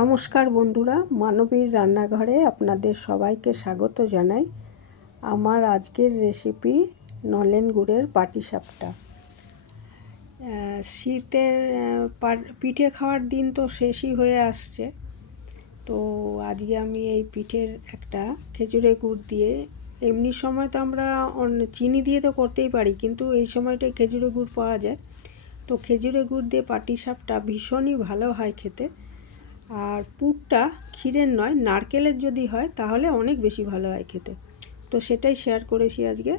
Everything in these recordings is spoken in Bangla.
নমস্কার বন্ধুরা, মানবীর রান্নাঘরে আপনাদের সবাইকে স্বাগত জানাই। আমার আজকের রেসিপি নলেন গুড়ের পাটিসাপটা। শীতের পিঠে খাওয়ার দিন তো শেষই হয়ে আসছে। তো আজকে আমি এই পিঠের একটা খেজুরের গুড় দিয়ে, এমনি সময় তো আমরা চিনি দিয়ে তো করতেই পারি, কিন্তু এই সময়টাই খেজুরের গুড় পাওয়া যায়। তো খেজুরের গুড় দিয়ে পাটিসাপটা ভীষণই ভালো হয় খেতে। আর পুরটা ক্ষীরের নয়, নারকেলের যদি হয় তাহলে অনেক বেশি ভালো হয় খেতে। তো সেটাই শেয়ার করেছি আজকে।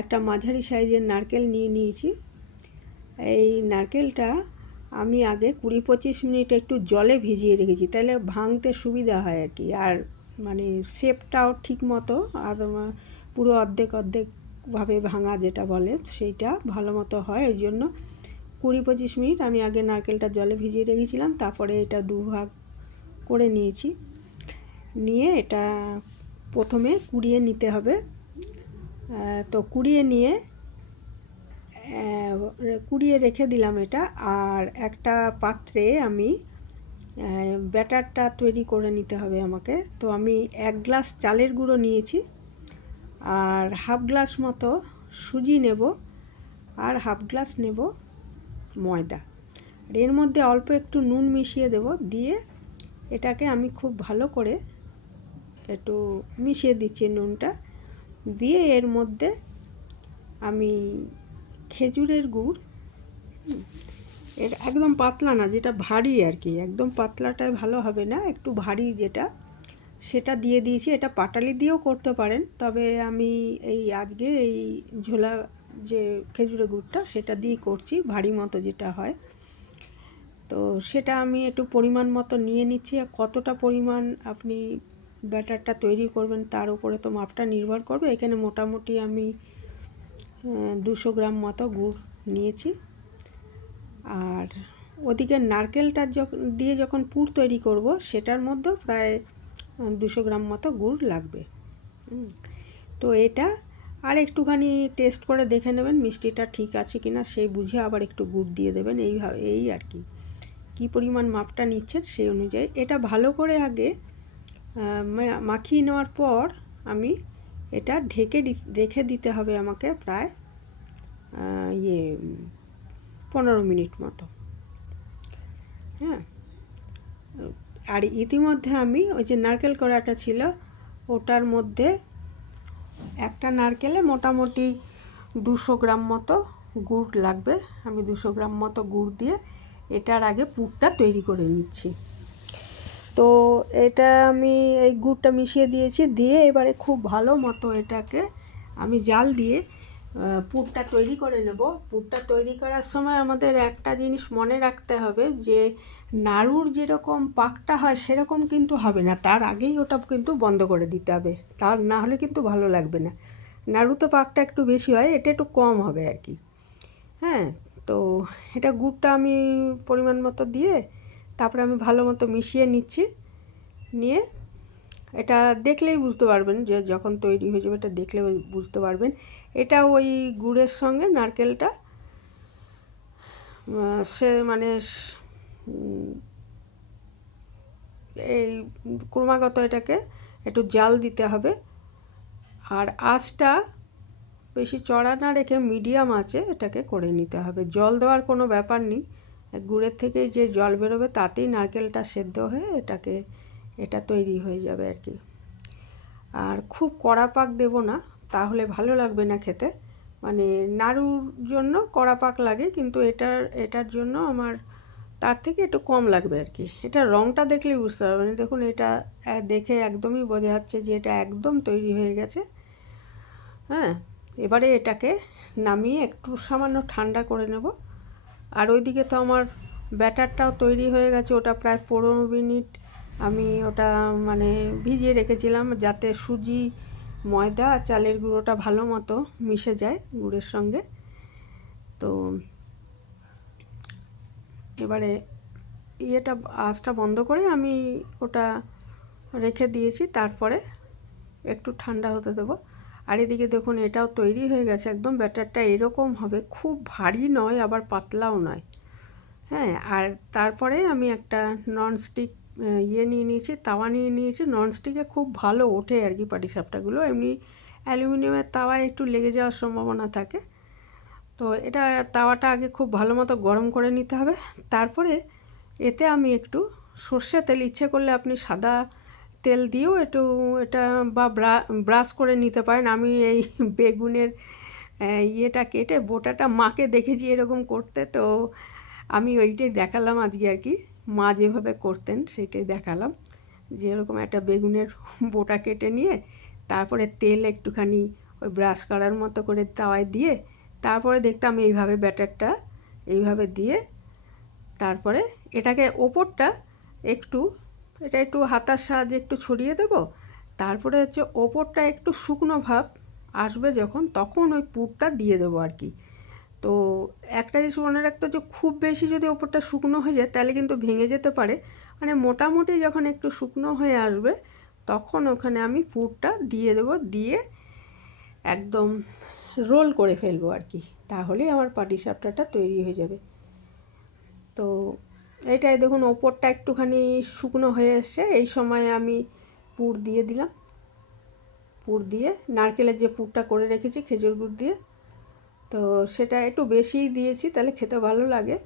একটা মাঝারি সাইজের নারকেল নিয়ে নিয়েছি। এই নারকেলটা আমি আগে 20-25 মিনিট একটু জলে ভিজিয়ে রেখেছি, তাহলে ভাঙতে সুবিধা হয় আর কি। আর মানে শেপটাও ঠিক মতো, আর পুরো অর্ধেকভাবে ভাঙা যেটা বলে সেইটা ভালো মতো হয়। ওই জন্য 20-25 মিনিট আমি আগে নারকেলটা জলে ভিজিয়ে রেখেছিলাম। তারপরে এটা দুভাগ করে নিয়েছি। নিয়ে এটা প্রথমে কুড়িয়ে নিতে হবে। তো কুড়িয়ে রেখে দিলাম এটা। আর একটা পাত্রে আমি ব্যাটারটা তৈরি করে নিতে হবে আমাকে। তো আমি 1 গ্লাস চালের গুঁড়ো নিয়েছি, আর হাফ গ্লাস মতো সুজি নেব, আর হাফ গ্লাস নেব ময়দা। আর এর মধ্যে অল্প একটু নুন মিশিয়ে দেব। দিয়ে এটাকে আমি খুব ভালো করে একটু মিশিয়ে দিচ্ছি নুনটা দিয়ে। এর মধ্যে আমি খেজুরের গুড়, এর একদম পাতলা না, যেটা ভারী আর কি, একদম পাতলাটাই ভালো হবে না, একটু ভারী যেটা, সেটা দিয়ে দিয়েছি। এটা পাটালি দিয়েও করতে পারেন, তবে আমি আজকে এই ঝোলা যে খেজুরের গুড়টা সেটা দিয়ে করছি, ভারী মতো যেটা হয়। তো সেটা আমি একটু পরিমাণ মতো নিয়ে নিচ্ছি। আর কতটা পরিমাণ আপনি ব্যাটারটা তৈরি করবেন তার উপরে তো মাপটা নির্ভর করবে। এখানে মোটামুটি আমি 200 গ্রাম মতো গুড় নিয়েছি। আর ওদিকে নারকেলটা দিয়ে যখন পুর তৈরি করব, সেটার মধ্যেও প্রায় 200 গ্রাম মতো গুড় লাগবে। তো এটা আর একটুখানি টেস্ট করে দেখে নেবেন মিষ্টিটা ঠিক আছে কিনা, সেই বুঝে আবার একটু গুড় দিয়ে দেবেন। এই আর কি, কী পরিমাণ মাপটা নিচ্ছেন সেই অনুযায়ী। এটা ভালো করে আগে মাখিয়ে নেওয়ার পর আমি এটা ঢেকে রেখে দিতে হবে আমাকে প্রায় 15 মিনিট মতো। হ্যাঁ, আর ইতিমধ্যে আমি ওই যে নারকেল কড়াটা ছিল, ওটার মধ্যে একটা নারকেলে মোটামুটি 200 গ্রাম মতো গুড় লাগবে। আমি 200 গ্রাম মতো গুড় দিয়ে এটার আগে পুরটা তৈরি করে নিচ্ছি। তো এটা আমি এই গুড়টা মিশিয়ে দিয়েছি। দিয়ে এবারে খুব ভালো মতো এটাকে আমি জাল দিয়ে পুরটা তৈরি করে নেব। পুরটা তৈরি করার সময় আমাদের একটা জিনিস মনে রাখতে হবে, যে নাড়ুর যেরকম পাকটা হয় সেরকম কিন্তু হবে না, তার আগেই ওটা কিন্তু বন্ধ করে দিতে হবে, তার না হলে কিন্তু ভালো লাগবে না। নাড়ুতে পাকটা একটু বেশি হয়, এটা একটু কম হবে আর কি। হ্যাঁ, তো এটা গুড়টা আমি পরিমাণ মতো দিয়ে তারপরে আমি ভালো মতো মিশিয়ে নিচ্ছি। নিয়ে এটা দেখলেই বুঝতে পারবেন, যে যখন তৈরি হয়ে যাবে এটা দেখলে বুঝতে পারবেন। এটা ওই গুড়ের সঙ্গে নারকেলটা সে মানে এই ক্রমাগত এটাকে একটু জাল দিতে হবে। আর আঁচটা বেশি চড়া না রেখে মিডিয়াম আঁচে এটাকে করে নিতে হবে। জল দেওয়ার কোনো ব্যাপার নেই, গুড়ের থেকে যে জল বেরোবে তাতেই নারকেলটা সেদ্ধ হয়ে এটা তৈরি হয়ে যাবে আর কি। আর খুব কড়া পাক দেব না, তাহলে ভালো লাগবে না খেতে। মানে নাড়ুর জন্য কড়া পাক লাগে, কিন্তু এটার জন্য আমার তার থেকে একটু কম লাগবে আর কি। এটা রঙটা দেখলেই বুঝতে পারবেন। দেখুন, এটা দেখে একদমই বোঝা যাচ্ছে যে এটা একদম তৈরি হয়ে গেছে। হ্যাঁ, এবারে এটাকে নামিয়ে একটু সামান্য ঠান্ডা করে নেব। আর ওইদিকে তো আমার ব্যাটারটাও তৈরি হয়ে গেছে। ওটা প্রায় 15 মিনিট আমি ওটা মানে ভিজিয়ে রেখেছিলাম, যাতে সুজি, ময়দা আর চালের গুঁড়োটা ভালো মতো মিশে যায় গুড়ের সঙ্গে। তো এবারে আঁচটা বন্ধ করে আমি ওটা রেখে দিয়েছি। তারপরে একটু ঠান্ডা হতে দেবো। আর এদিকে দেখুন, এটাও তৈরি হয়ে গেছে একদম। ব্যাটারটা এরকম হবে, খুব ভারী নয় আবার পাতলাও নয়। হ্যাঁ, আর তারপরে আমি একটা ননস্টিক ইয়ে নিয়ে নিয়েছি, তাওয়া নিয়ে নিয়েছি। ননস্টিকে খুব ভালো ওঠে আর কি পাটিসাপটাগুলো, এমনি অ্যালুমিনিয়ামের তাওয়ায় একটু লেগে যাওয়ার সম্ভাবনা থাকে। তো এটা তাওয়াটা আগে খুব ভালো মতো গরম করে নিতে হবে। তারপরে এতে আমি একটু সর্ষে তেল, ইচ্ছে করলে আপনি সাদা তেল দিয়েও একটু এটা বা ব্রাশ করে নিতে পারেন। আমি এই বেগুনের ইয়েটা কেটে বোটাটা মাকে দেখেছি এরকম করতে, তো আমি ওইটাই দেখালাম আজকে আর কি। মা যেভাবে করতেন সেটাই দেখালাম, যে এরকম একটা বেগুনের বোটা কেটে নিয়ে তারপরে তেল একটুখানি ওই ব্রাশ করার মতো করে তাওয়ায় দিয়ে তারপরে দেখতাম এইভাবে ব্যাটারটা এইভাবে দিয়ে তারপরে এটাকে ওপরটা একটু, এটা একটু হাতার সাহায্যে একটু ছড়িয়ে দেব। তারপরে হচ্ছে ওপরটা একটু শুকনো ভাব আসবে যখন, তখন ওই পুরটা দিয়ে দেবো আর কি। তো একটা জিনিস মনে রাখতে হচ্ছে, খুব বেশি যদি ওপরটা শুকনো হয়ে যায় তাহলে কিন্তু ভেঙে যেতে পারে। মানে মোটামুটি যখন একটু শুকনো হয়ে আসবে তখন ওখানে আমি পুরটা দিয়ে দেবো, দিয়ে একদম রোল করে ফেলবো আর কি। তাহলেই আমার পাটিসাপটাটা তৈরি হয়ে যাবে। তো এটাই দেখুন ওপরটা একটুখানি শুকনো হয়ে এসছে, এই সময় আমি পুর দিয়ে দিলাম। পুর দিয়ে নারকেলের যে পুরটা করে রেখেছি খেজুর গুড় দিয়ে, তো সেটা একটু বেশিই দিয়েছি তাহলে খেতে ভালো লাগে।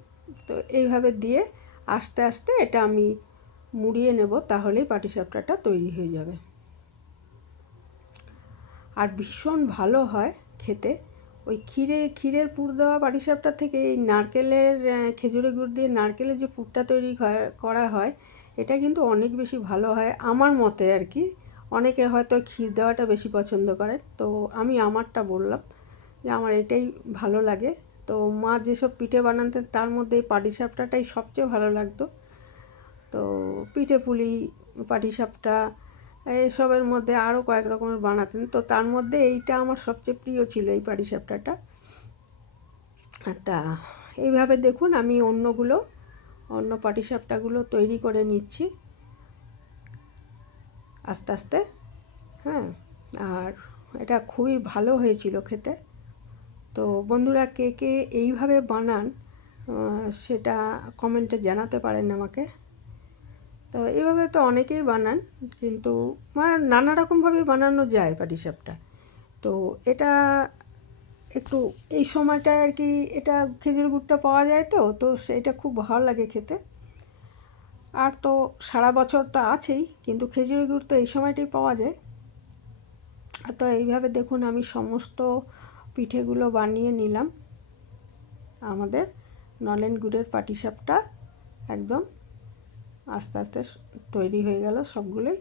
তো এইভাবে দিয়ে আস্তে আস্তে এটা আমি মুড়িয়ে নেব, তাহলেই পাটিসাপটাটা তৈরি হয়ে যাবে। আর ভীষণ ভালো হয় খেতে। ওই ক্ষীরের পুর দেওয়া পাটিসাপটার থেকে এই নারকেলের খেজুরের গুড় দিয়ে নারকেলের যে পুরটা তৈরি করা হয়, এটা কিন্তু অনেক বেশি ভালো হয় আমার মতে আর কি। অনেকে হয়তো ক্ষীর দেওয়াটা বেশি পছন্দ করেন, তো আমি আমারটা বললাম যে আমার এটাই ভালো লাগে। তো মা যেসব পিঠে বানাতেন তার মধ্যে এই পাটিসাপটাটাই সবচেয়ে ভালো লাগতো। তো পিঠে পুলি, পাটিসাপটা, এসবের মধ্যে আরও কয়েক রকমের বানাতেন, তো তার মধ্যে এইটা আমার সবচেয়ে প্রিয় ছিল, এই পাটিসাপটাটা। তা এইভাবে দেখুন আমি অন্য পাটিসাপটাগুলো তৈরি করে নিচ্ছি আস্তে আস্তে। হ্যাঁ, আর এটা খুবই ভালো হয়েছিল খেতে। তো বন্ধুরা কে কে এইভাবে বানান সেটা কমেন্টে জানাতে পারেন আমাকে। তো এইভাবে তো অনেকেই বানান, কিন্তু মানে নানা রকমভাবেই বানানো যায় পাটিসাপটা। তো এটা একটু এই সময়টায় আর কি, এটা খেজুর গুড়টা পাওয়া যায়, তো তো সেটা খুব ভালো লাগে খেতে। আর তো সারা বছর তো আছেই, কিন্তু খেজুর গুড় তো এই সময়টাই পাওয়া যায়। তো এইভাবে দেখুন আমি সমস্ত পিঠেগুলো বানিয়ে নিলাম। আমাদের নলেন গুড়ের পাটিসাপটা একদম আস্তে আস্তে তৈরি হয়ে গেল সবগুলোই।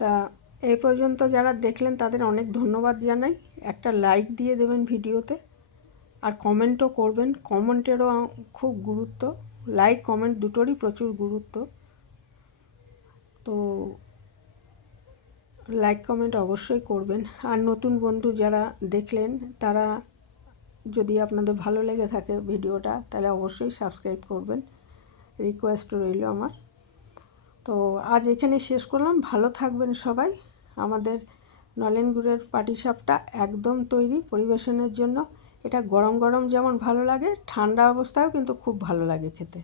তা এই পর্যন্ত যারা দেখলেন তাদের অনেক ধন্যবাদ জানাই। একটা লাইক দিয়ে দেবেন ভিডিওতে, আর কমেন্টও করবেন। কমেন্টেরও খুব গুরুত্ব, লাইক কমেন্ট দুটোরই প্রচুর গুরুত্ব। তো লাইক কমেন্ট অবশ্যই করবেন। আর নতুন বন্ধু যারা দেখলেন তারা, যদি আপনাদের ভালো লেগে থাকে ভিডিওটা, তাহলে অবশ্যই সাবস্ক্রাইব করবেন, রিকোয়েস্ট রইল আমার। তো আজ এখানে শেষ করলাম। ভালো থাকবেন সবাই। আমাদের নলেন গুড়ের পাটিসাপটা একদম তৈরি পরিবেশনের জন্য। এটা গরম গরম যেমন ভালো লাগে, ঠান্ডা অবস্থায়ও কিন্তু খুব ভালো লাগে খেতে।